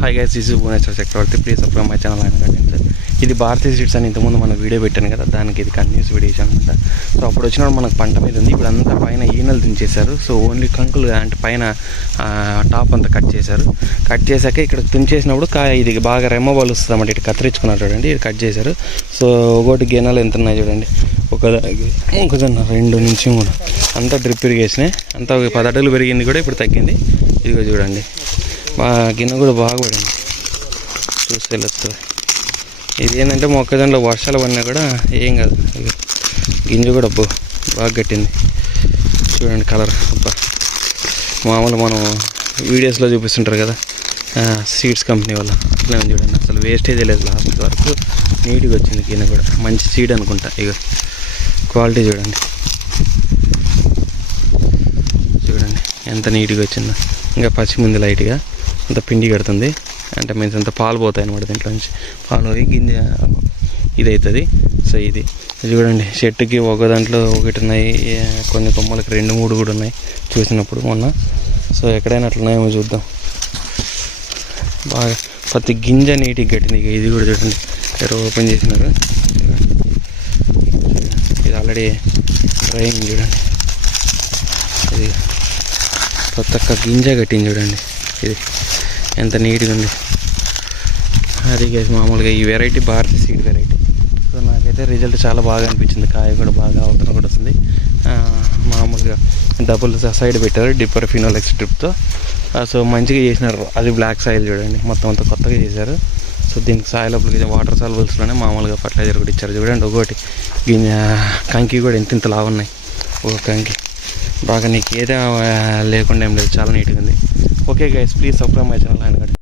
Hi guys, this is Bhuvaneswar Chakravarthi. Please subscribe my channel ఆయన. ఇది భారతీయ seeds అని ఇంతకుముందు మనం వీడియో పెట్టాను కదా, దానికి ఇది కంటిన్యూస్ వీడియో అనమాట. సో అప్పుడు వచ్చినప్పుడు మనకు పంట మీద ఉంది, ఇప్పుడు అంతా పైన ఈనెలు తుంచేశారు. సో ఓన్లీ కంకులు అంటే పైన టాప్ అంతా కట్ చేశారు. కట్ చేశాక ఇక్కడ తుంచేసినప్పుడు ఇది బాగా రెమ్మ వలుస్తుంది అన్నమాట. ఇటు కత్తిరించుకున్నారు చూడండి, ఇది కట్ చేశారు. సో ఒకటి గిన్నెలు ఎంత ఉన్నాయి చూడండి, ఒకదన్న 2 నుంచి 3 అంతా డ్రిప్ ఇరిగేషనే. అంతా 10 అడుగులు పెరిగింది కూడా, ఇప్పుడు తగ్గింది. ఇదిగో చూడండి, గిన్నె కూడా బాగా పడింది, చూస్తే వస్తుంది. ఇది ఏంటంటే మొక్కజొన్నలో వర్షాలు పడినా కూడా ఏం కాదు, గింజ కూడా బాగా కట్టింది. చూడండి కలర్, మామూలు మనం వీడియోస్లో చూపిస్తుంటారు కదా సీడ్స్ కంపెనీ వల్ల, అట్లే ఉంది చూడండి. అసలు వేస్టేజ్ లేదు, లాస్ట్ వరకు నీట్గా వచ్చింది. గిన్నె కూడా మంచి సీడ్ అనుకుంటా. ఇక క్వాలిటీ చూడండి ఎంత నీట్గా వచ్చిందో. ఇంకా పచ్చి ముందు లైట్గా అంత పిండి కడుతుంది, అంటే మీన్స్ అంత పాలు పోతాయి అన్నమాట. దీంట్లో నుంచి పాలు పోయి గింజ ఇది అవుతుంది. సో ఇది చూడండి, చెట్టుకి ఒక దాంట్లో ఒకటి ఉన్నాయి, కొన్ని కొమ్మలకి 2, 3 కూడా ఉన్నాయి చూసినప్పుడు మొన్న. సో ఎక్కడైనా అట్లున్నాయేమో చూద్దాం. బాగా ప్రతి గింజ నీట్గా కట్టింది. ఇక ఇది కూడా చూడండి, ఎవరో ఓపెన్ చేసినారు. ఇది ఆల్రెడీ డ్రైయింగ్ చూడండి, ఇది కొత్త గింజ కట్టింది చూడండి. ఇది ఎంత నీట్గా ఉంది. అది మామూలుగా ఈ వెరైటీ భారతీయ సీడ్ వెరైటీ. సో నాకైతే రిజల్ట్ చాలా బాగా అనిపించింది. కాయ కూడా బాగా అవతరం కూడా వస్తుంది. మామూలుగా డబుల్ సైడ్ పెట్టారు డిప్పర్ ఫినోలెక్స్ డ్రిప్తో. సో మంచిగా చేసినారు. అది బ్లాక్ సాయిల్ చూడండి, మొత్తం అంతా కొత్తగా చేశారు. సో దీనికి సాయిల్ అప్లికేషన్ వాటర్ సాల్బుల్స్లోనే మామూలుగా ఫర్టిలైజర్ కూడా ఇచ్చారు చూడండి. ఒకటి కంకి కూడా ఇంత లావున్నాయి. ఒక కంకి బాగా నీకు ఏదో లేకుండా ఏం లేదు, చాలా నీట్గా ఉంది. Okay guys, please subscribe my channel ఆయన.